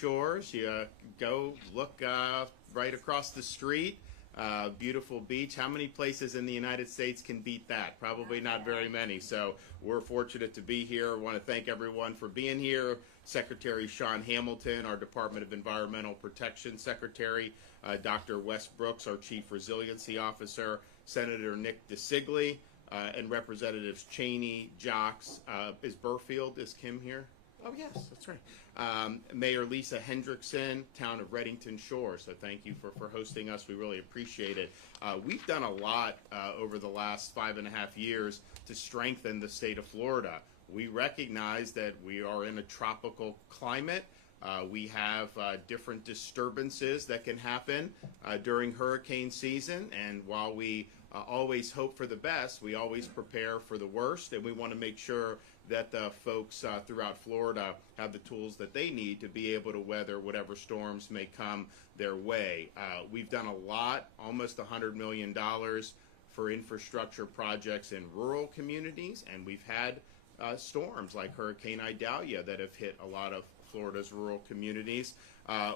Shores. You go look right across the street. Beautiful beach. How many places in the United States can beat that? Probably not very many. So we're fortunate to be here. I want to thank everyone for being here. Secretary Shawn Hamilton, our Department of Environmental Protection Secretary, Dr. Wes Brooks, our Chief Resiliency Officer, Senator Nick DeSantis, and Representatives Cheney, Jocks. Is Burfield, is Kim here? Oh, yes, that's right. Mayor Lisa Hendrickson, town of Redington Shores. So thank you for hosting us. We really appreciate it. We've done a lot over the last 5.5 years to strengthen the state of Florida. We recognize that we are in a tropical climate. We have different disturbances that can happen during hurricane season. And while we always hope for the best, we always prepare for the worst. And we want to make sure that the folks throughout Florida have the tools that they need to be able to weather whatever storms may come their way. We've done a lot, almost $100 million for infrastructure projects in rural communities, and we've had storms like Hurricane Idalia that have hit a lot of Florida's rural communities.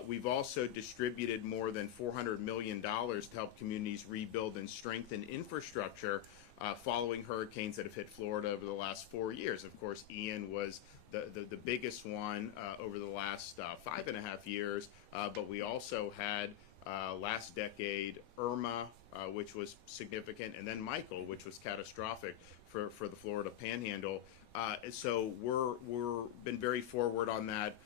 We've also distributed more than $400 million to help communities rebuild and strengthen infrastructure following hurricanes that have hit Florida over the last 4 years. Of course, Ian was the biggest one over the last 5.5 years, but we also had last decade Irma, which was significant, and then Michael, which was catastrophic for the Florida Panhandle. So we're been very forward on that.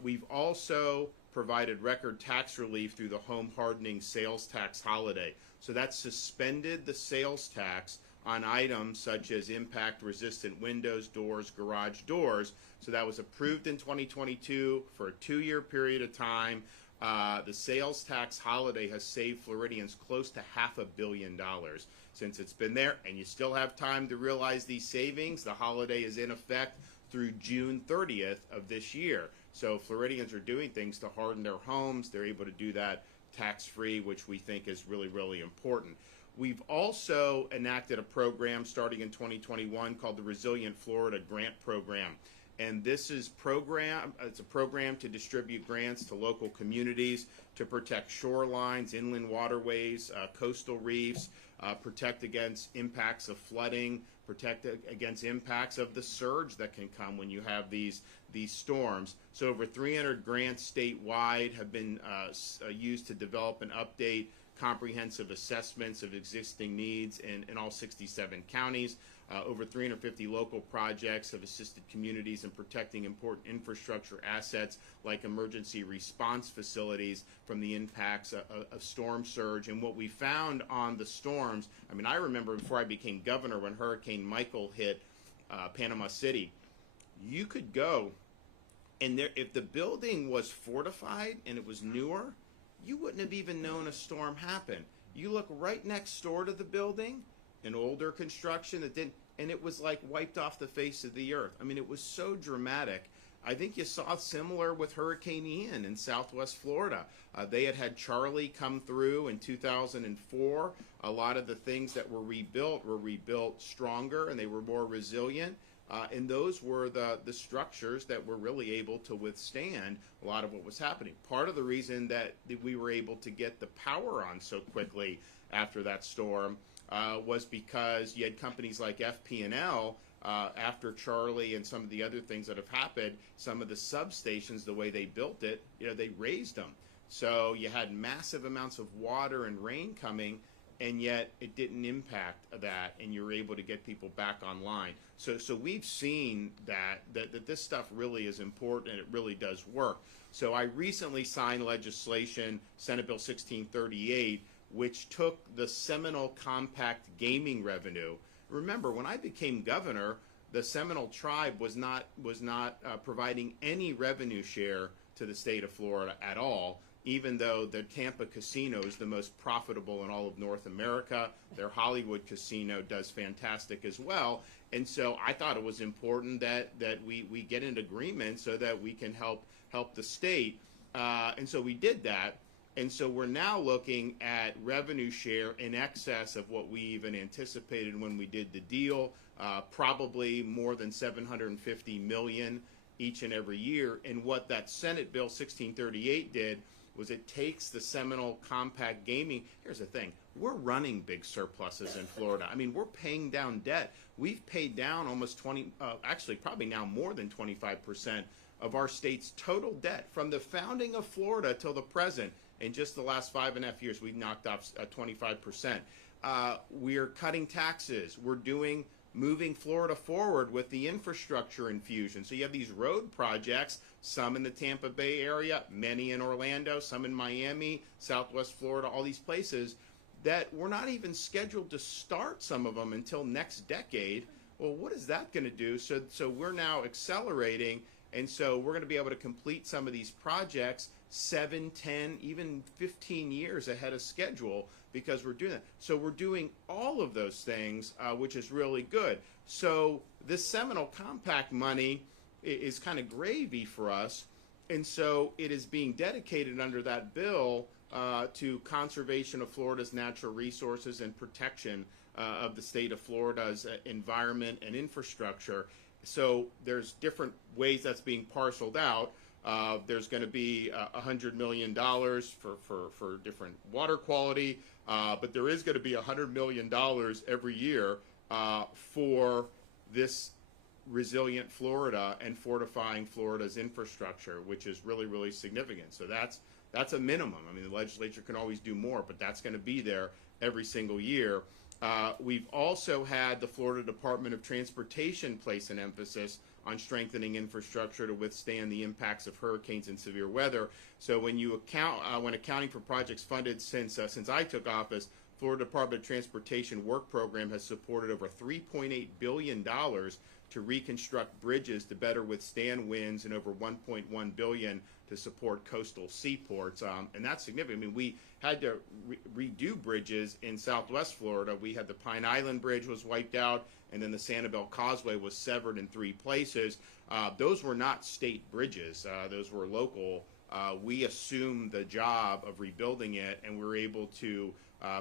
We've also provided record tax relief through the home hardening sales tax holiday. So that suspended the sales tax on items such as impact-resistant windows, doors, garage doors. So that was approved in 2022 for a 2-year period of time. The sales tax holiday has saved Floridians close to $500 million since it's been there, and you still have time to realize these savings. The holiday is in effect through June 30th of this year. So Floridians are doing things to harden their homes. They're able to do that tax-free, which we think is really, really important. We've also enacted a program starting in 2021 called the Resilient Florida Grant Program. And this is it's a program to distribute grants to local communities to protect shorelines, inland waterways, coastal reefs, protect against impacts of flooding, protect against impacts of the surge that can come when you have these storms. So over 300 grants statewide have been used to develop and update comprehensive assessments of existing needs in all 67 counties. Over 350 local projects have assisted communities in protecting important infrastructure assets like emergency response facilities from the impacts of storm surge. And what we found on the storms, I mean, I remember before I became governor when Hurricane Michael hit Panama City, you could go, and there, if the building was fortified and it was newer, you wouldn't have even known a storm happened. You look right next door to the building, an older construction that didn't, and it was like wiped off the face of the earth. I mean, it was so dramatic. I think you saw similar with Hurricane Ian in Southwest Florida. They had Charlie come through in 2004. A lot of the things that were rebuilt stronger, and they were more resilient. And those were the structures that were really able to withstand a lot of what was happening. Part of the reason that we were able to get the power on so quickly after that storm was because you had companies like FP&L, after Charlie and some of the other things that have happened, some of the substations, the way they built it, they raised them. So you had massive amounts of water and rain coming, and yet it didn't impact that, and you were able to get people back online. So we've seen that this stuff really is important, and it really does work. So I recently signed legislation, Senate Bill 1638, which took the Seminole Compact gaming revenue. Remember, when I became governor, the Seminole tribe was not providing any revenue share to the state of Florida at all, even though the Tampa casino is the most profitable in all of North America. Their Hollywood casino does fantastic as well. And so I thought it was important that we get an agreement so that we can help the state. And so we did that. And so we're now looking at revenue share in excess of what we even anticipated when we did the deal, probably more than $750 million. each and every year. And what that Senate Bill 1638 did was it takes the Seminole Compact Gaming. Here's the thing. We're running big surpluses in Florida. I mean, we're paying down debt. We've paid down almost actually probably now more than 25% of our state's total debt from the founding of Florida till the present. In just the last 5.5 years, we've knocked off 25%. We're cutting taxes. We're moving Florida forward with the infrastructure infusion. So you have these road projects, some in the Tampa Bay area, many in Orlando, some in Miami, Southwest Florida, all these places that we're not even scheduled to start some of them until next decade. Well, what is that going to do? So we're now accelerating, and so we're going to be able to complete some of these projects 7, 10, even 15 years ahead of schedule because we're doing that. So we're doing all of those things, which is really good. So this Seminole Compact money is kind of gravy for us, and so it is being dedicated under that bill to conservation of Florida's natural resources and protection of the state of Florida's environment and infrastructure. So there's different ways that's being parceled out. There's going to be $100 million for different water quality, but there is going to be $100 million every year for this resilient Florida and fortifying Florida's infrastructure, which is really, really significant. So that's a minimum. I mean, the legislature can always do more, but that's going to be there every single year. We've also had the Florida Department of Transportation place an emphasis on strengthening infrastructure to withstand the impacts of hurricanes and severe weather. So when you when accounting for projects funded since I took office, Florida Department of Transportation work program has supported over $3.8 billion to reconstruct bridges to better withstand winds and over $1.1 billion to support coastal seaports. And that's significant. I mean, we had to redo bridges in Southwest Florida. We had the Pine Island Bridge was wiped out, and then the Sanibel Causeway was severed in 3 places. Those were not state bridges. Those were local. We assumed the job of rebuilding it, and we were able to,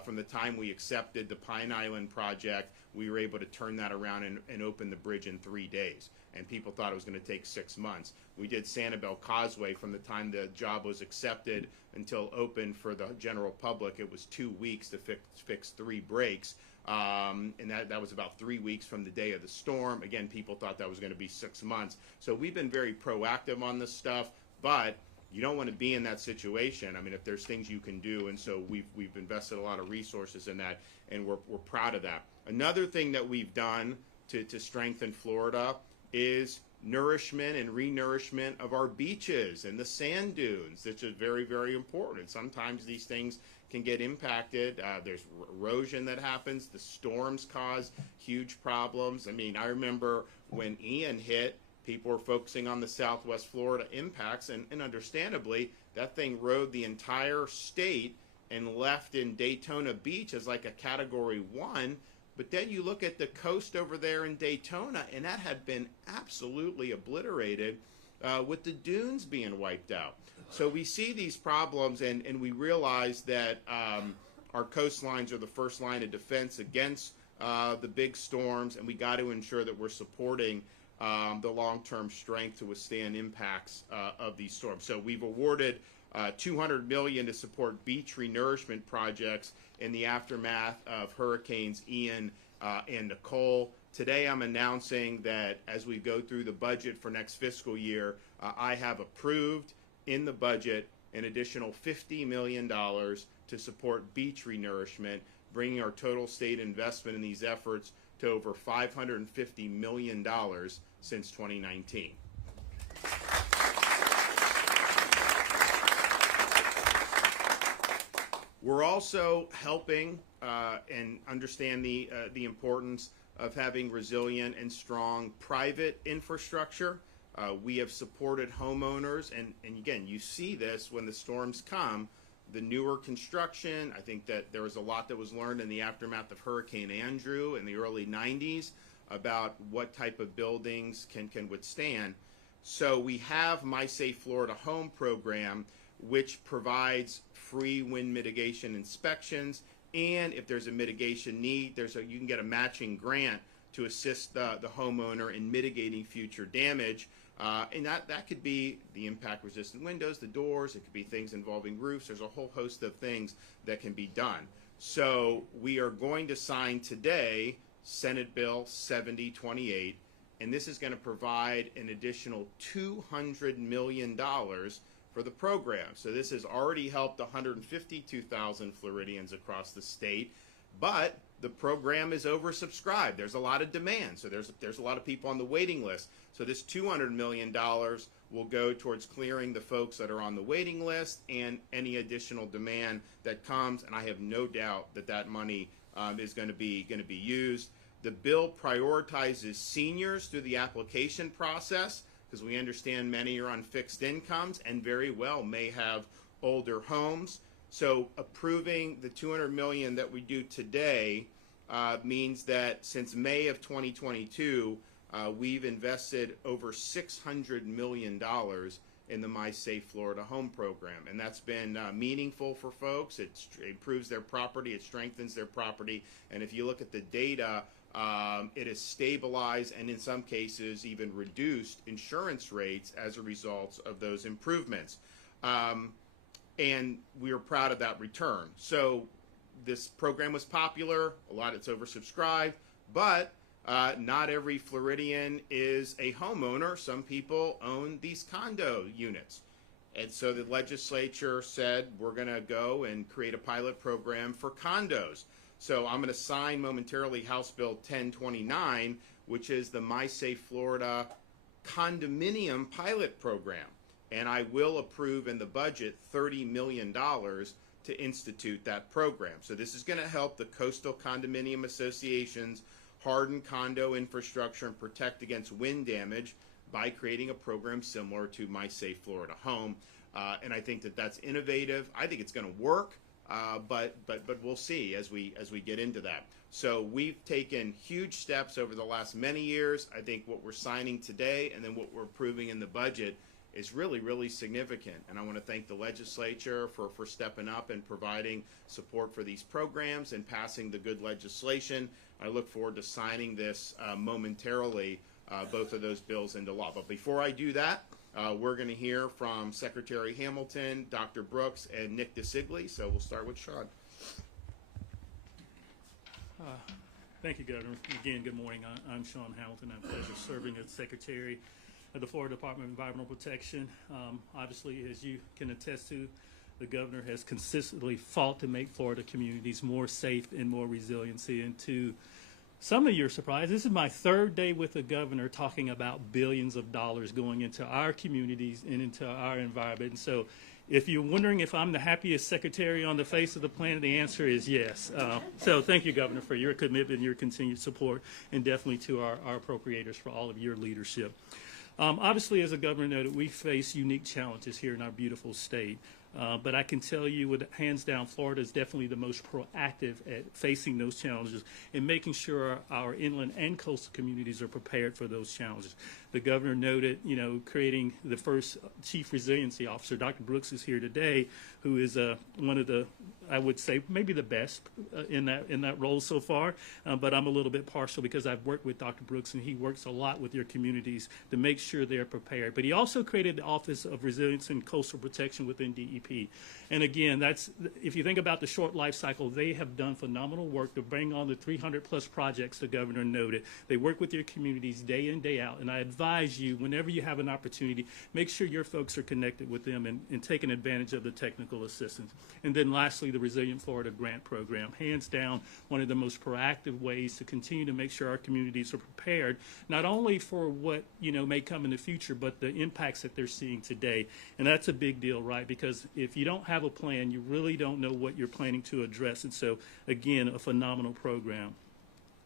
from the time we accepted the Pine Island project, we were able to turn that around and open the bridge in 3 days. And people thought it was going to take 6 months. We did Sanibel Causeway from the time the job was accepted until open for the general public. It was 2 weeks to fix 3 breaks. And that was about 3 weeks from the day of the storm. Again, people thought that was going to be 6 months. So we've been very proactive on this stuff, but you don't want to be in that situation. I mean, if there's things you can do, and so we've invested a lot of resources in that, and we're proud of that. Another thing that we've done to strengthen Florida is nourishment and renourishment of our beaches and the sand dunes, which is very, very important. Sometimes these things can get impacted. There's erosion that happens. The storms cause huge problems. I mean, I remember when Ian hit, people were focusing on the Southwest Florida impacts, and understandably, that thing rode the entire state and left in Daytona Beach as like a Category 1. But then you look at the coast over there in Daytona, and that had been absolutely obliterated with the dunes being wiped out. So we see these problems, and we realize that our coastlines are the first line of defense against the big storms, and we got to ensure that we're supporting the long-term strength to withstand impacts of these storms. So we've awarded $200 million to support beach renourishment projects in the aftermath of Hurricanes Ian and Nicole. Today I'm announcing that as we go through the budget for next fiscal year, I have approved in the budget an additional $50 million to support beach renourishment, bringing our total state investment in these efforts to over $550 million since 2019. We're also helping and understand the importance of having resilient and strong private infrastructure. We have supported homeowners, and again, you see this when the storms come. The newer construction, I think that there was a lot that was learned in the aftermath of Hurricane Andrew in the early 90s about what type of buildings can withstand. So we have My Safe Florida Home program, which provides free wind mitigation inspections, and if there's a mitigation need, you can get a matching grant to assist the homeowner in mitigating future damage. And that could be the impact-resistant windows, the doors. It could be things involving roofs. There's a whole host of things that can be done. So we are going to sign today Senate Bill 7028, and this is going to provide an additional $200 million for the program. So this has already helped 152,000 Floridians across the state, but the program is oversubscribed. There's a lot of demand, so there's a lot of people on the waiting list. So this $200 million will go towards clearing the folks that are on the waiting list and any additional demand that comes, and I have no doubt that that money is going to be used. The bill prioritizes seniors through the application process, because we understand many are on fixed incomes and very well may have older homes. So approving the $200 million that we do today means that since May of 2022, we've invested over $600 million in the My Safe Florida Home program, and that's been meaningful for folks. It improves their property, it strengthens their property, and if you look at the data, it has stabilized and in some cases even reduced insurance rates as a result of those improvements. And we are proud of that return. So this program was popular, it's oversubscribed, but not every Floridian is a homeowner. Some people own these condo units. And so the legislature said we're going to go and create a pilot program for condos. So I'm going to sign momentarily House Bill 1029, which is the My Safe Florida condominium pilot program. And I will approve in the budget $30 million to institute that program. So this is going to help the coastal condominium associations harden condo infrastructure and protect against wind damage by creating a program similar to My Safe Florida Home. And I think that that's innovative. I think it's going to work, but we'll see as we get into that. So we've taken huge steps over the last many years. I think what we're signing today and then what we're approving in the budget is really, really significant. And I want to thank the legislature for stepping up and providing support for these programs and passing the good legislation. I look forward to signing this momentarily, both of those bills into law. But before I do that, we're going to hear from Secretary Hamilton, Dr. Brooks, and Nick DeSigli. So we'll start with Shawn. Thank you, Governor. Again, good morning. I'm Shawn Hamilton. I have the pleasure of serving as Secretary of the Florida Department of Environmental Protection. Obviously, as you can attest to, the governor has consistently fought to make Florida communities more safe and more resiliency. And to some of your surprise, this is my third day with the governor talking about billions of dollars going into our communities and into our environment. And so if you're wondering if I'm the happiest secretary on the face of the planet, the answer is yes. So thank you, Governor, for your commitment and your continued support, and definitely to our appropriators for all of your leadership. Obviously, as the governor noted, we face unique challenges here in our beautiful state. But I can tell you, with hands down, Florida is definitely the most proactive at facing those challenges and making sure our inland and coastal communities are prepared for those challenges. The governor noted, creating the first chief resiliency officer. Dr. Brooks is here today, who is one of the, I would say, maybe the best in that role so far. But I'm a little bit partial because I've worked with Dr. Brooks, and he works a lot with your communities to make sure they're prepared. But he also created the Office of Resilience and Coastal Protection within DEP. And again, that's, if you think about the short life cycle, they have done phenomenal work to bring on the 300+ projects the governor noted. They work with your communities day in, day out, and I advise you, whenever you have an opportunity, make sure your folks are connected with them and taking advantage of the technical assistance. And then lastly, the Resilient Florida Grant Program, hands down one of the most proactive ways to continue to make sure our communities are prepared, not only for what may come in the future, but the impacts that they're seeing today. And that's a big deal, right? Because if you don't have a plan, you really don't know what you're planning to address. And so, again, a phenomenal program.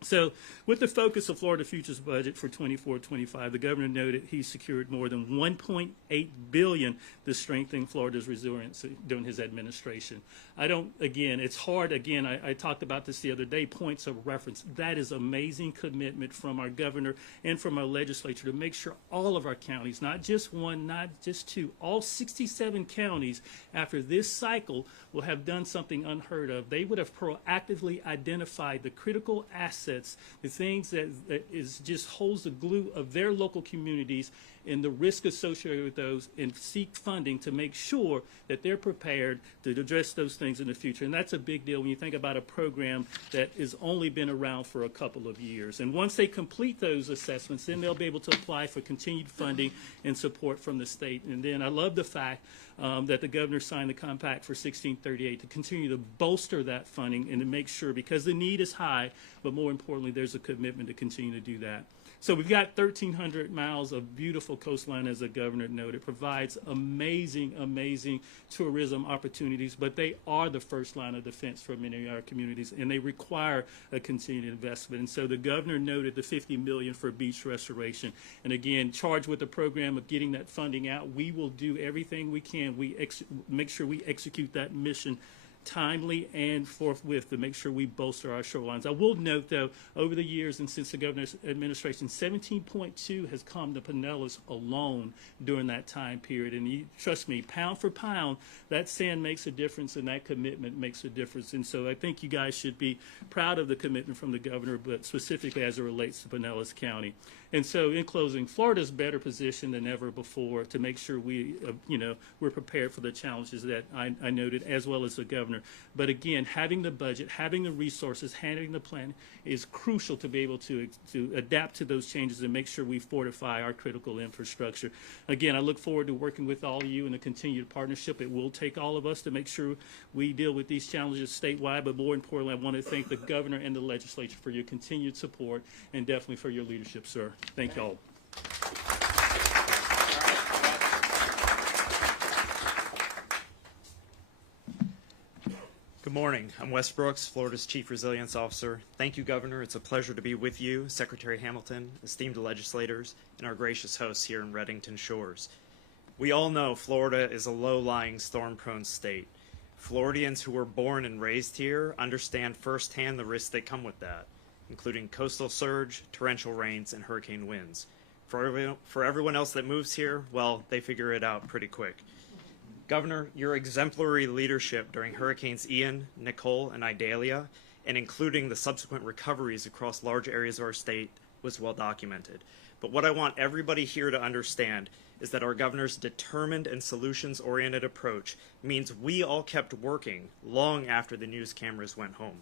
So with the focus of Florida Future's budget for 24-25, the governor noted he secured more than $1.8 billion to strengthen Florida's resiliency during his administration. It's hard, I talked about this the other day, points of reference. That is amazing commitment from our governor and from our legislature to make sure all of our counties, not just one, not just two, all 67 counties after this cycle will have done something unheard of. They would have proactively identified the critical assets, the things that is just holds the glue of their local communities, and the risk associated with those and seek funding to make sure that they're prepared to address those things in the future. And that's a big deal when you think about a program that has only been around for a couple of years. And once they complete those assessments, then they'll be able to apply for continued funding and support from the state. And then I love the fact that the governor signed the compact for 1638 to continue to bolster that funding and to make sure, because the need is high, but more importantly, there's a commitment to continue to do that. So we've got 1,300 miles of beautiful coastline, as the governor noted. Provides amazing, amazing tourism opportunities, but they are the first line of defense for many of our communities, and they require a continued investment. And so the governor noted the $50 million for beach restoration. And again, charged with the program of getting that funding out, we will do everything we can. We make sure we execute that mission timely and forthwith to make sure we bolster our shorelines. I will note, though, over the years and since the governor's administration, 17.2 has come to Pinellas alone during that time period. And trust me, pound for pound, that sand makes a difference and that commitment makes a difference. And so I think you guys should be proud of the commitment from the governor, but specifically as it relates to Pinellas County. And so in closing, Florida's better positioned than ever before to make sure we, we're prepared for the challenges that I noted, as well as the governor. But again, having the budget, having the resources, having the plan is crucial to be able to adapt to those changes and make sure we fortify our critical infrastructure. Again, I look forward to working with all of you in a continued partnership. It will take all of us to make sure we deal with these challenges statewide, but more importantly, I want to thank the governor and the legislature for your continued support and definitely for your leadership, sir. Thank you all. Good morning. I'm Wes Brooks, Florida's Chief Resilience Officer. Thank you, Governor. It's a pleasure to be with you, Secretary Hamilton, esteemed legislators, and our gracious hosts here in Redington Shores. We all know Florida is a low-lying, storm-prone state. Floridians who were born and raised here understand firsthand the risks that come with that, including coastal surge, torrential rains, and hurricane winds. For everyone else that moves here, well, they figure it out pretty quick. Governor, your exemplary leadership during Hurricanes Ian, Nicole, and Idalia, and including the subsequent recoveries across large areas of our state, was well documented. But what I want everybody here to understand is that our governor's determined and solutions-oriented approach means we all kept working long after the news cameras went home.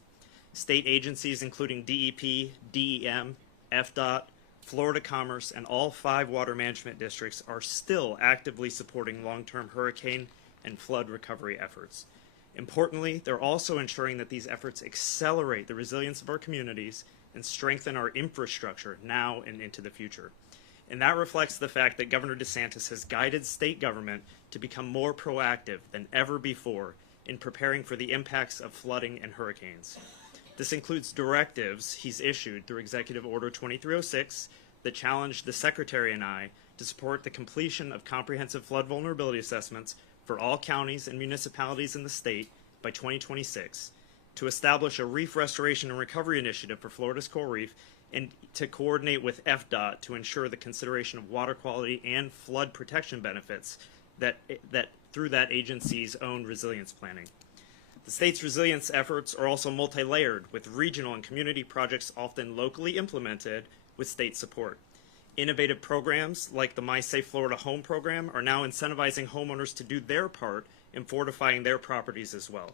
State agencies including DEP, DEM, FDOT, Florida Commerce, and all 5 water management districts are still actively supporting long-term hurricane and flood recovery efforts. Importantly, they're also ensuring that these efforts accelerate the resilience of our communities and strengthen our infrastructure now and into the future. And that reflects the fact that Governor DeSantis has guided state government to become more proactive than ever before in preparing for the impacts of flooding and hurricanes. This includes directives he's issued through Executive Order 2306 that challenged the Secretary and I to support the completion of comprehensive flood vulnerability assessments for all counties and municipalities in the state by 2026, to establish a reef restoration and recovery initiative for Florida's coral reef, and to coordinate with FDOT to ensure the consideration of water quality and flood protection benefits that through that agency's own resilience planning. The state's resilience efforts are also multi-layered, with regional and community projects often locally implemented with state support. Innovative programs like the My Safe Florida Home program are now incentivizing homeowners to do their part in fortifying their properties as well.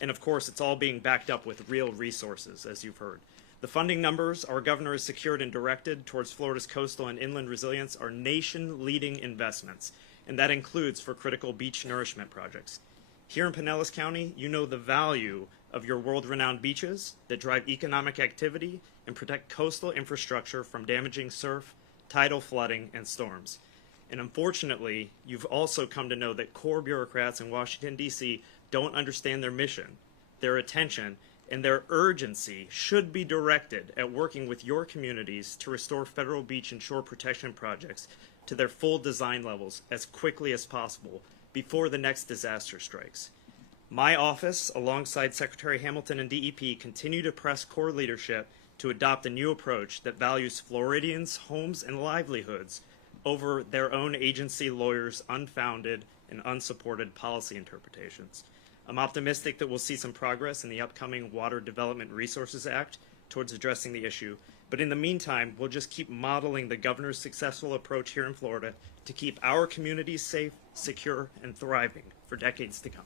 And of course, it's all being backed up with real resources, as you've heard. The funding numbers our governor has secured and directed towards Florida's coastal and inland resilience are nation-leading investments, and that includes for critical beach nourishment projects. Here in Pinellas County, you know the value of your world-renowned beaches that drive economic activity and protect coastal infrastructure from damaging surf, tidal flooding, and storms. And unfortunately, you've also come to know that core bureaucrats in Washington, D.C. don't understand their mission, their attention, and their urgency should be directed at working with your communities to restore federal beach and shore protection projects to their full design levels as quickly as possible before the next disaster strikes. My office, alongside Secretary Hamilton and DEP, continue to press core leadership to adopt a new approach that values Floridians' homes and livelihoods over their own agency lawyers' unfounded and unsupported policy interpretations. I'm optimistic that we'll see some progress in the upcoming Water Development Resources Act, towards addressing the issue. But in the meantime, we'll just keep modeling the governor's successful approach here in Florida to keep our communities safe, secure, and thriving for decades to come.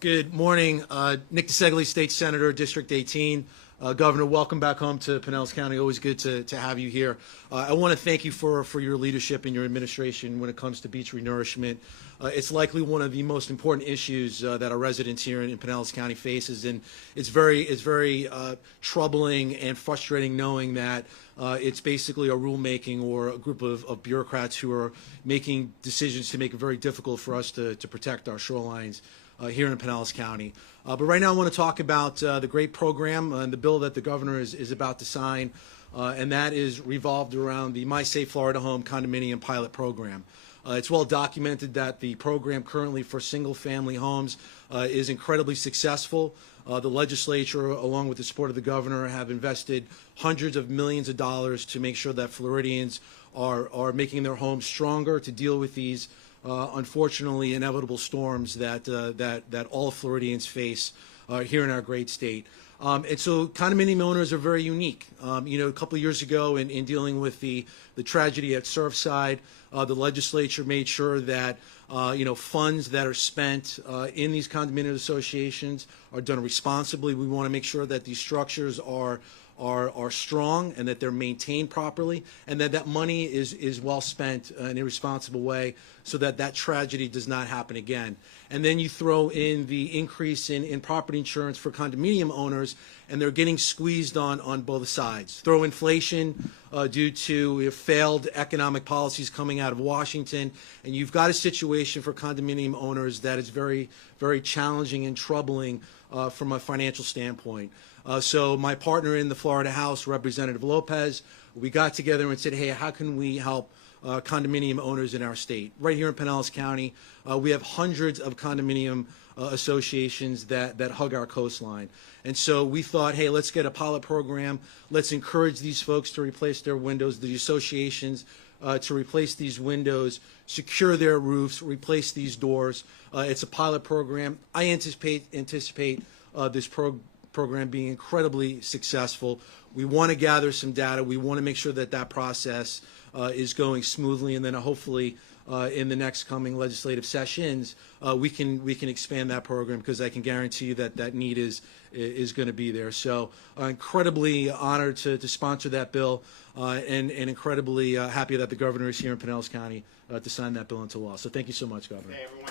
Good morning. Nick DeSantis, State Senator, District 18. Governor, welcome back home to Pinellas County. Always good to have you here. I want to thank you for your leadership and your administration when it comes to beach renourishment. It's likely one of the most important issues that our residents here in Pinellas County faces, and it's very troubling and frustrating knowing that it's basically a rulemaking or a group of bureaucrats who are making decisions to make it very difficult for us to protect our shorelines here in Pinellas County. But right now I want to talk about the great program and the bill that the governor is about to sign, and that is revolved around the My Safe Florida Home Condominium Pilot Program. It's well documented that the program currently for single-family homes is incredibly successful. The legislature, along with the support of the governor, have invested hundreds of millions of dollars to make sure that Floridians are making their homes stronger to deal with these unfortunately inevitable storms that all Floridians face here in our great state. And so condominium owners are very unique. A couple of years ago in dealing with the tragedy at Surfside, the legislature made sure that funds that are spent in these condominium associations are done responsibly. We want to make sure that these structures are strong and that they're maintained properly, and that money is well spent in a responsible way so that tragedy does not happen again. And then you throw in the increase in property insurance for condominium owners, and they're getting squeezed on both sides. Throw inflation due to failed economic policies coming out of Washington, and you've got a situation for condominium owners that is very, very challenging and troubling from a financial standpoint. So my partner in the Florida House, Representative Lopez, we got together and said, hey, how can we help condominium owners in our state? Right here in Pinellas County, we have hundreds of condominium associations that hug our coastline. And so we thought, hey, let's get a pilot program. Let's encourage these folks to replace their windows, the associations to replace these windows, secure their roofs, replace these doors. It's a pilot program. I anticipate this program being incredibly successful. We want to gather some data. We want to make sure that process is going smoothly, and then hopefully in the next coming legislative sessions we can expand that program, because I can guarantee you that need is going to be there. So incredibly honored to sponsor that bill, and incredibly happy that the governor is here in Pinellas County to sign that bill into law. So thank you so much, Governor. Hey, everyone.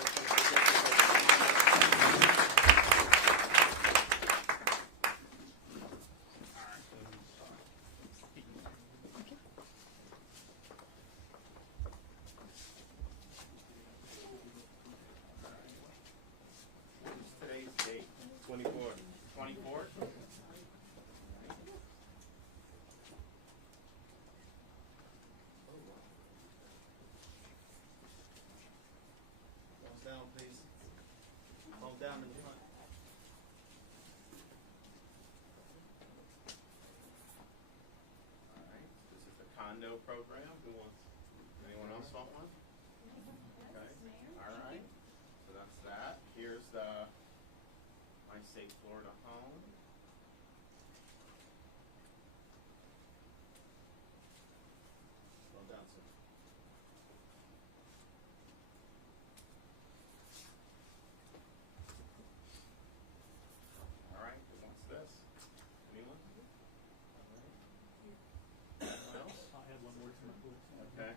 Today's date, 24th. 24th? Thumbs down, please. Palm down in front. All right. This is the condo program. Anyone else want one? Okay. All right. So that's that. Here's the My Safe Florida Home. Well done, sir. All right. Who wants this? Anyone? All right. Anyone else? I had one more to my book. Okay.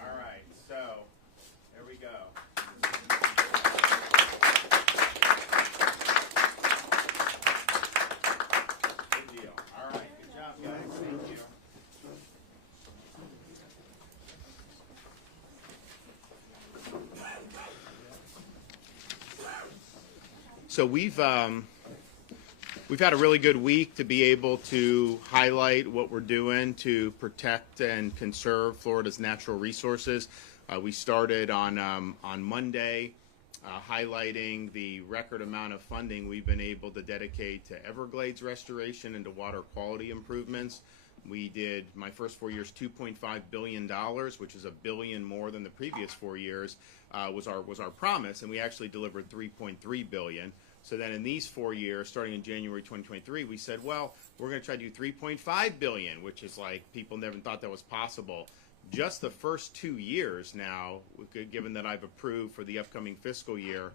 All right. So there we go. Good deal. All right. Good job, guys. Thank you. So we've had a really good week to be able to highlight what we're doing to protect and conserve Florida's natural resources. We started on Monday highlighting the record amount of funding we've been able to dedicate to Everglades restoration and to water quality improvements. We did, my first 4 years, $2.5 billion, which is $1 billion more than the previous 4 years, was our promise, and we actually delivered $3.3 billion. So then in these 4 years, starting in January 2023, we said, well, we're going to try to do $3.5 billion, which is like people never thought that was possible. Just the first 2 years now, given that I've approved for the upcoming fiscal year,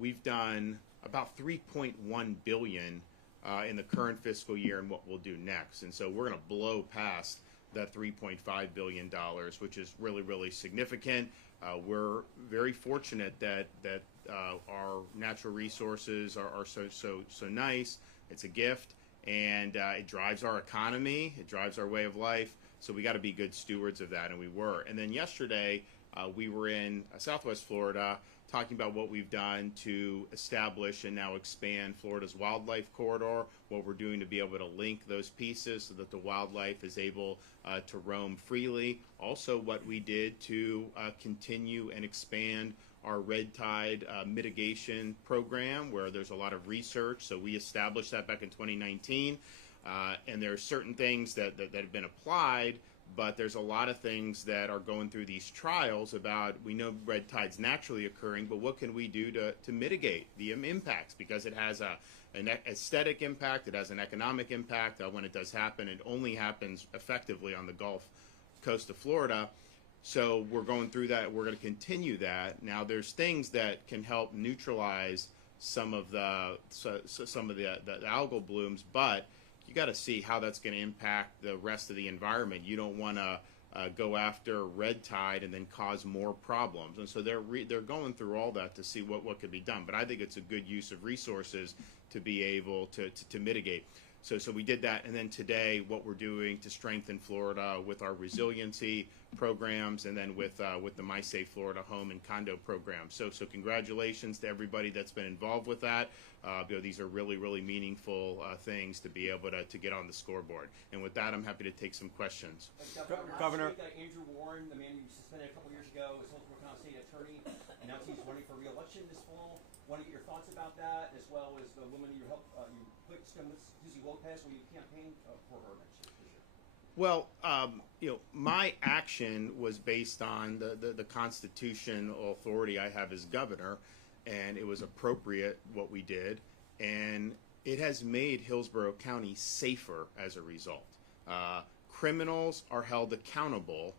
we've done about $3.1 billion in the current fiscal year and what we'll do next. And so we're going to blow past that $3.5 billion, which is really, really significant. We're very fortunate that our natural resources are so nice. It's a gift, and it drives our economy. It drives our way of life. So we got to be good stewards of that, and we were. And then yesterday, we were in Southwest Florida talking about what we've done to establish and now expand Florida's wildlife corridor, what we're doing to be able to link those pieces so that the wildlife is able to roam freely. Also, what we did to continue and expand our red tide mitigation program, where there's a lot of research. So we established that back in 2019. And there are certain things that have been applied, but there's a lot of things that are going through these trials about, we know red tide's naturally occurring, but what can we do to mitigate the impacts? Because it has an aesthetic impact, it has an economic impact. When it does happen, it only happens effectively on the Gulf Coast of Florida. So we're going through that. We're going to continue that. Now, there's things that can help neutralize some of the algal blooms, but you got to see how that's going to impact the rest of the environment. You don't want to go after red tide and then cause more problems. And so they're going through all that to see what could be done. But I think it's a good use of resources to be able to mitigate. So we did that, and then today what we're doing to strengthen Florida with our resiliency programs, and then with the My Safe Florida home and condo program. So congratulations to everybody that's been involved with that. These are really, really meaningful things to be able to get on the scoreboard. And with that, I'm happy to take some questions. Governor. Andrew Warren, the man you suspended a couple years ago, is Hillsborough County State Attorney, announced he's running for re-election this fall. Want to get your thoughts about that, as well as the woman you put, Susie Lopez, will you campaign for her next year? Well, my action was based on the constitutional authority I have as governor, and it was appropriate what we did, and it has made Hillsborough County safer as a result. Criminals are held accountable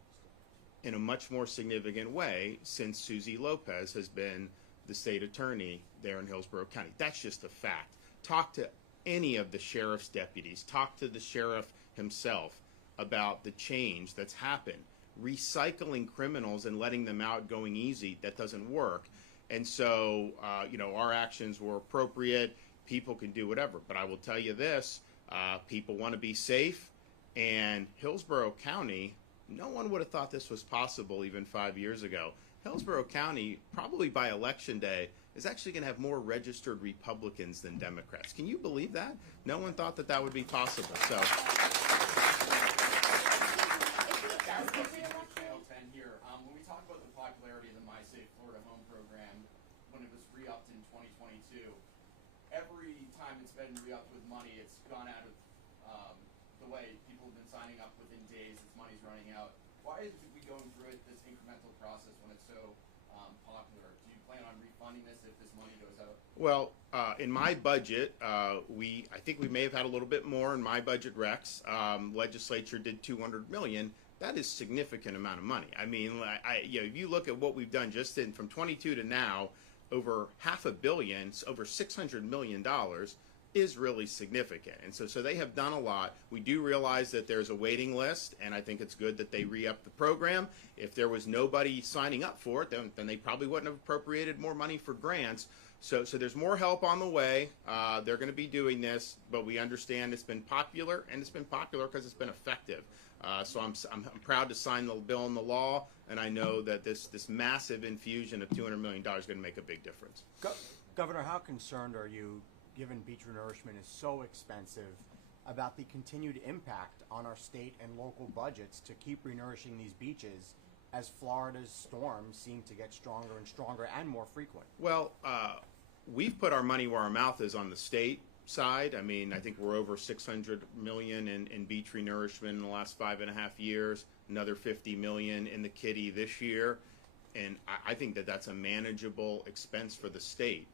in a much more significant way since Susie Lopez has been the state attorney there in Hillsborough County. That's just a fact. Talk to any of the sheriff's deputies. Talk to the sheriff himself about the change that's happened. Recycling criminals and letting them out going easy, that doesn't work. And so, our actions were appropriate. People can do whatever. But I will tell you this, people want to be safe. And Hillsborough County, no one would have thought this was possible even 5 years ago. Hillsborough County, probably by election day, is actually going to have more registered Republicans than Democrats. Can you believe that? No one thought that would be possible. So. Here, when we talk about the popularity of the My Safe Florida Home program, when it was re-upped in 2022, every time it's been re-upped with money, it's gone out of the way. People have been signing up within days. Its money's running out. Why is we going through this incremental process when it's so popular? Do you plan on refunding this if this money goes out? Well, in my budget, I think we may have had a little bit more in my budget recs. Legislature did $200 million. That is a significant amount of money. I mean, if you look at what we've done just from 22 to now, over $500 million, over $600 million is really significant. And so they have done a lot. We do realize that there's a waiting list, and I think it's good that they re-up the program. If there was nobody signing up for it, then they probably wouldn't have appropriated more money for grants. So there's more help on the way. They're going to be doing this, but we understand it's been popular, and it's been popular because it's been effective. So I'm proud to sign the bill and the law, and I know that this massive infusion of $200 million is going to make a big difference. Governor, how concerned are you, given beach renourishment is so expensive, about the continued impact on our state and local budgets to keep renourishing these beaches as Florida's storms seem to get stronger and stronger and more frequent? Well, we've put our money where our mouth is on the state side. I mean, I think we're over 600 million in beach renourishment in the last 5.5 years, another 50 million in the kitty this year. And I think that that's a manageable expense for the state.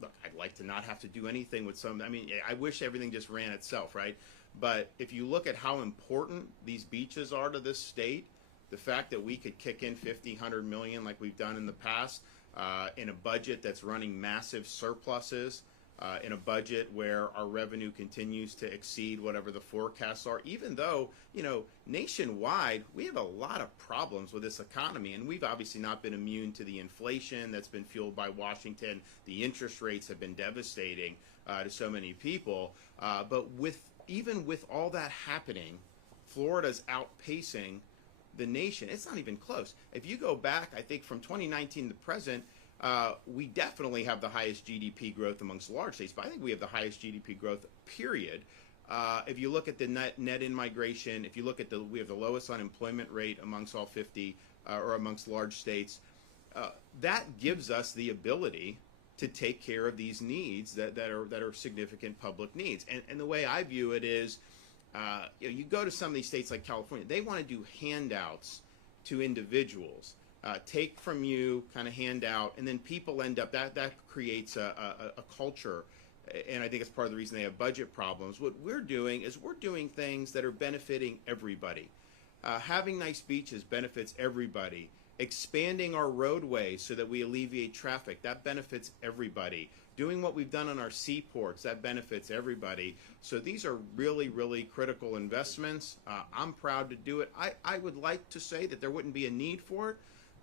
Look, I'd like to not have to do anything with some, I mean, I wish everything just ran itself, right? But if you look at how important these beaches are to this state, the fact that we could kick in 50, 100 million like we've done in the past, in a budget that's running massive surpluses, in a budget where our revenue continues to exceed whatever the forecasts are, even though, you know, nationwide, we have a lot of problems with this economy, and we've obviously not been immune to the inflation that's been fueled by Washington. The interest rates have been devastating to so many people, but even with all that happening, Florida's outpacing the nation. It's not even close. If you go back, I think from 2019 to present, we definitely have the highest GDP growth amongst large states, but I think we have the highest GDP growth, period. If you look at the net in-migration, if you look at we have the lowest unemployment rate amongst all 50, or amongst large states. That gives us the ability to take care of these needs that are significant public needs. And the way I view it is, you go to some of these states like California, they want to do handouts to individuals. Take from you, kind of hand out, and then people end up, that creates a culture, and I think it's part of the reason they have budget problems. What we're doing is we're doing things that are benefiting everybody. Having nice beaches benefits everybody. Expanding our roadways so that we alleviate traffic, that benefits everybody. Doing what we've done on our seaports, that benefits everybody. So these are really, really critical investments. I'm proud to do it. I would like to say that there wouldn't be a need for it,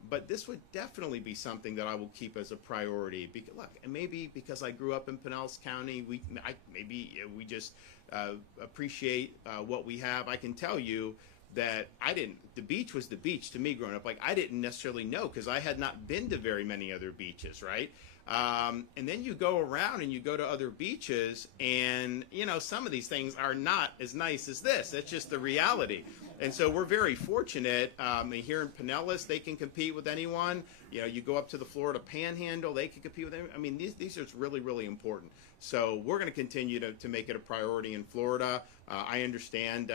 but this would definitely be something that I will keep as a priority. Because, look, and maybe because I grew up in Pinellas County, maybe we just appreciate what we have. I can tell you that the beach was the beach to me growing up. Like, I didn't necessarily know because I had not been to very many other beaches, right? And then you go around and you go to other beaches, and, you know, some of these things are not as nice as this. That's just the reality. And so we're very fortunate. Here in Pinellas, they can compete with anyone. You know, you go up to the Florida Panhandle, they can compete with anyone. I mean, these are really, really important. So we're going to continue to make it a priority in Florida. I understand,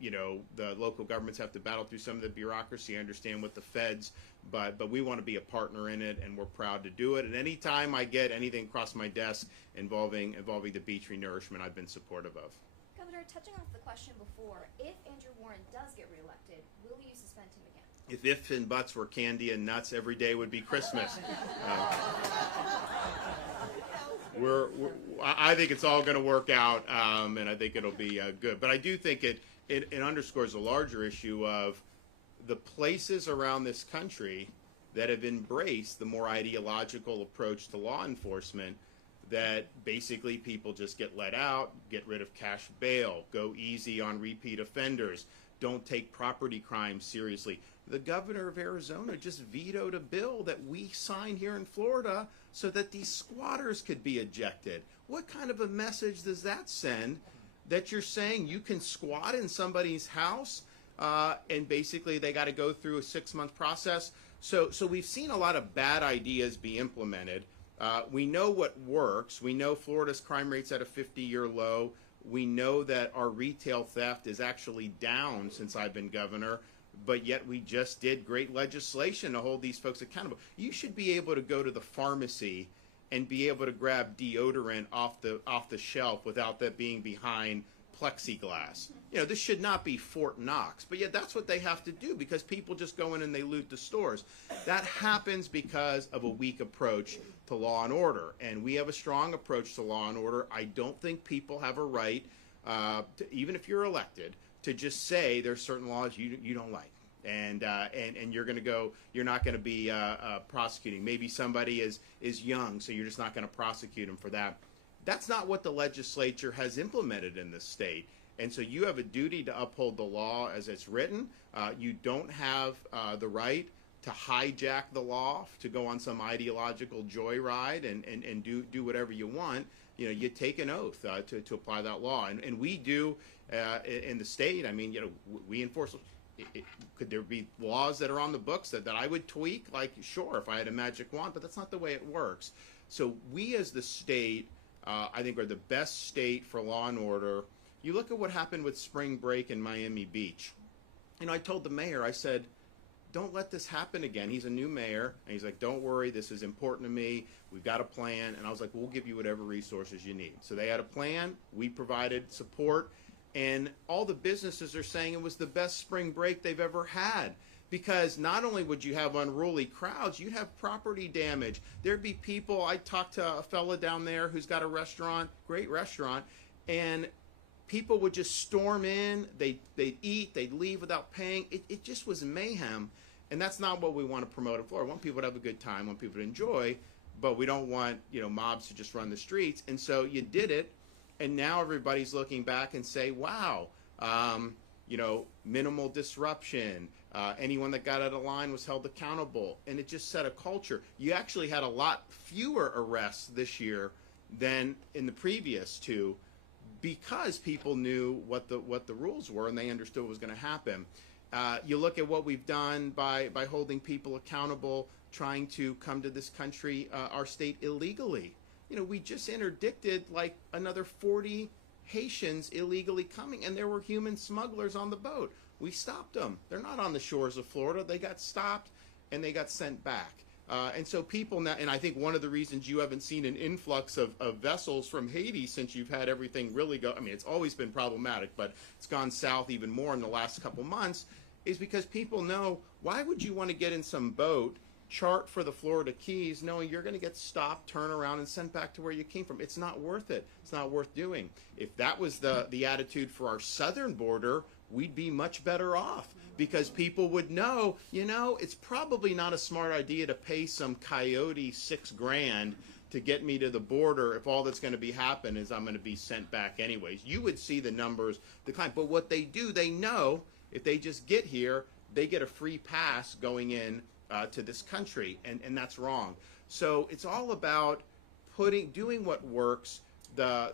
you know, the local governments have to battle through some of the bureaucracy. I understand with the feds, but we want to be a partner in it, and we're proud to do it. And anytime I get anything across my desk involving the beach renourishment, I've been supportive of. Governor, touching off the question before, if Andrew Warren does get reelected, will you suspend him again? If and buts were candy and nuts, every day would be Christmas. I think it's all going to work out, and I think it'll be good. But I do think it underscores a larger issue of the places around this country that have embraced the more ideological approach to law enforcement, that basically people just get let out, get rid of cash bail, go easy on repeat offenders, don't take property crimes seriously. The governor of Arizona just vetoed a bill that we signed here in Florida so that these squatters could be ejected. What kind of a message does that send, that you're saying you can squat in somebody's house and basically they got to go through a 6-month process? So we've seen a lot of bad ideas be implemented. We know what works. We know Florida's crime rate's at a 50-year low. We know that our retail theft is actually down since I've been governor, but yet we just did great legislation to hold these folks accountable. You should be able to go to the pharmacy and be able to grab deodorant off the shelf without that being behind plexiglass. You know, this should not be Fort Knox, but yet that's what they have to do because people just go in and they loot the stores. That happens because of a weak approach to law and order, and we have a strong approach to law and order. I don't think people have a right, even if you're elected, to just say there's certain laws you don't like, and you're going to go. You're not going to be prosecuting. Maybe somebody is young, so you're just not going to prosecute them for that. That's not what the legislature has implemented in this state. And so you have a duty to uphold the law as it's written. You don't have the right to hijack the law, to go on some ideological joyride and do whatever you want. You know, you take an oath to apply that law. And we do in the state. I mean, you know, we enforce. Could there be laws that are on the books that I would tweak? Like, sure, if I had a magic wand, but that's not the way it works. So we as the state I think are the best state for law and order. You look at what happened with spring break in Miami Beach. I told the mayor, I said, don't let this happen again. He's a new mayor, and he's like, don't worry, this is important to me. We've got a plan. And I was like, we'll give you whatever resources you need. So they had a plan. We provided support. And all the businesses are saying it was the best spring break they've ever had. Because not only would you have unruly crowds, you'd have property damage. There'd be people, I talked to a fella down there who's got a restaurant, great restaurant, and people would just storm in, they'd eat, they'd leave without paying. It just was mayhem, and that's not what we want to promote in Florida. We want people to have a good time, we want people to enjoy, but we don't want mobs to just run the streets. And so you did it, and now everybody's looking back and say, wow, minimal disruption. Anyone that got out of line was held accountable, and it just set a culture. You actually had a lot fewer arrests this year than in the previous two, because people knew what the rules were and they understood what was going to happen. You look at what we've done by holding people accountable, trying to come to this country, our state, illegally. We just interdicted like another 40 Haitians illegally coming, and there were human smugglers on the boat. We stopped them. They're not on the shores of Florida. They got stopped and they got sent back. And so people now, and I think one of the reasons you haven't seen an influx of vessels from Haiti since you've had everything really go, I mean, it's always been problematic, but it's gone south even more in the last couple months, is because people know, why would you want to get in some boat, chart for the Florida Keys, knowing you're going to get stopped, turn around, and sent back to where you came from? It's not worth it. It's not worth doing. If that was the attitude for our southern border, we'd be much better off, because people would know, it's probably not a smart idea to pay some coyote $6,000 to get me to the border if all that's going to be happen is I'm going to be sent back anyways. You would see the numbers decline. But what they do, they know if they just get here, they get a free pass going in to this country, and that's wrong. So it's all about doing what works. The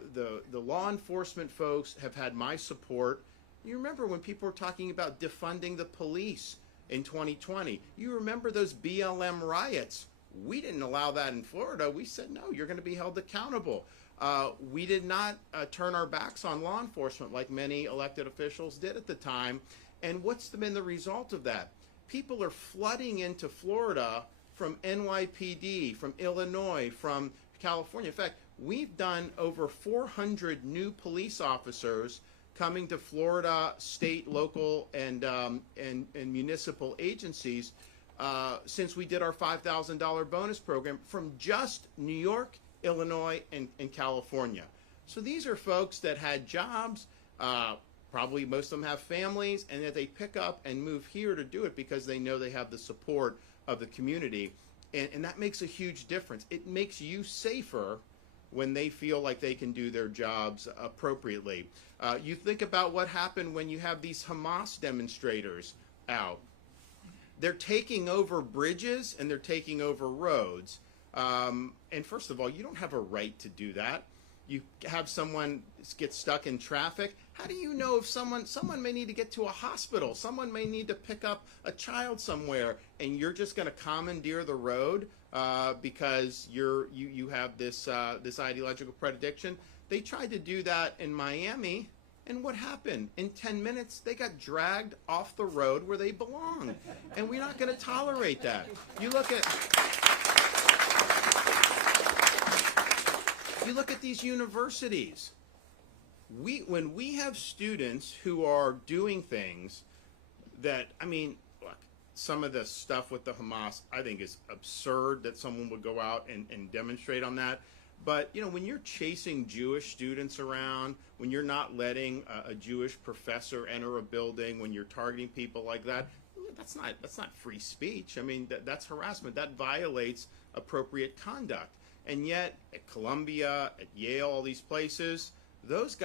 law enforcement folks have had my support. You remember when people were talking about defunding the police in 2020. You remember those BLM riots. We didn't allow that in Florida. We said, no, you're going to be held accountable. We did not turn our backs on law enforcement like many elected officials did at the time. And what's been the result of that? People are flooding into Florida from NYPD, from Illinois, from California. In fact, we've done over 400 new police officers coming to Florida state, local, and municipal agencies since we did our $5,000 bonus program from just New York, Illinois, and California. So these are folks that had jobs, probably most of them have families, and that they pick up and move here to do it because they know they have the support of the community. And that makes a huge difference. It makes you safer when they feel like they can do their jobs appropriately. You think about what happened when you have these Hamas demonstrators out. They're taking over bridges and they're taking over roads. And first of all, you don't have a right to do that. You have someone get stuck in traffic. How do you know if someone may need to get to a hospital, someone may need to pick up a child somewhere, and you're just going to commandeer the road because you have this ideological predilection? They tried to do that in Miami, and what happened? In 10 minutes, they got dragged off the road where they belong, and we're not going to tolerate that. You look at these universities. When we have students who are doing things that, I mean, look, some of the stuff with the Hamas, I think is absurd that someone would go out and demonstrate on that. But, when you're chasing Jewish students around, when you're not letting a Jewish professor enter a building, when you're targeting people like that, that's not free speech. I mean, that's harassment. That violates appropriate conduct. And yet, at Columbia, at Yale, all these places, those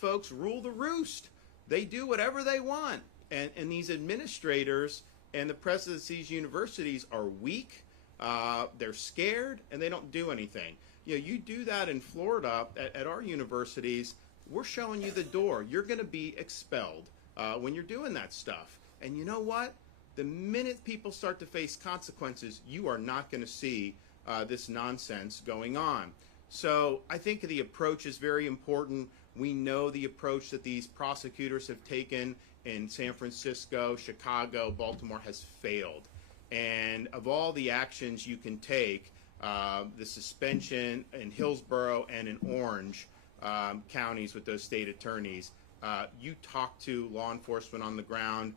folks rule the roost. They do whatever they want. And these administrators and the presidents of these universities are weak. They're scared, and they don't do anything. You do that in Florida at our universities, we're showing you the door. You're going to be expelled when you're doing that stuff. And you know what? The minute people start to face consequences, you are not going to see this nonsense going on. So I think the approach is very important. We know the approach that these prosecutors have taken in San Francisco, Chicago, Baltimore has failed. And of all the actions you can take, the suspension in Hillsborough and in Orange counties with those state attorneys, you talk to law enforcement on the ground,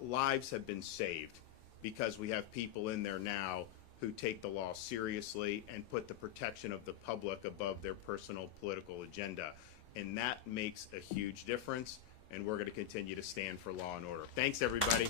lives have been saved because we have people in there now who take the law seriously and put the protection of the public above their personal political agenda. And that makes a huge difference, and we're going to continue to stand for law and order. Thanks, everybody.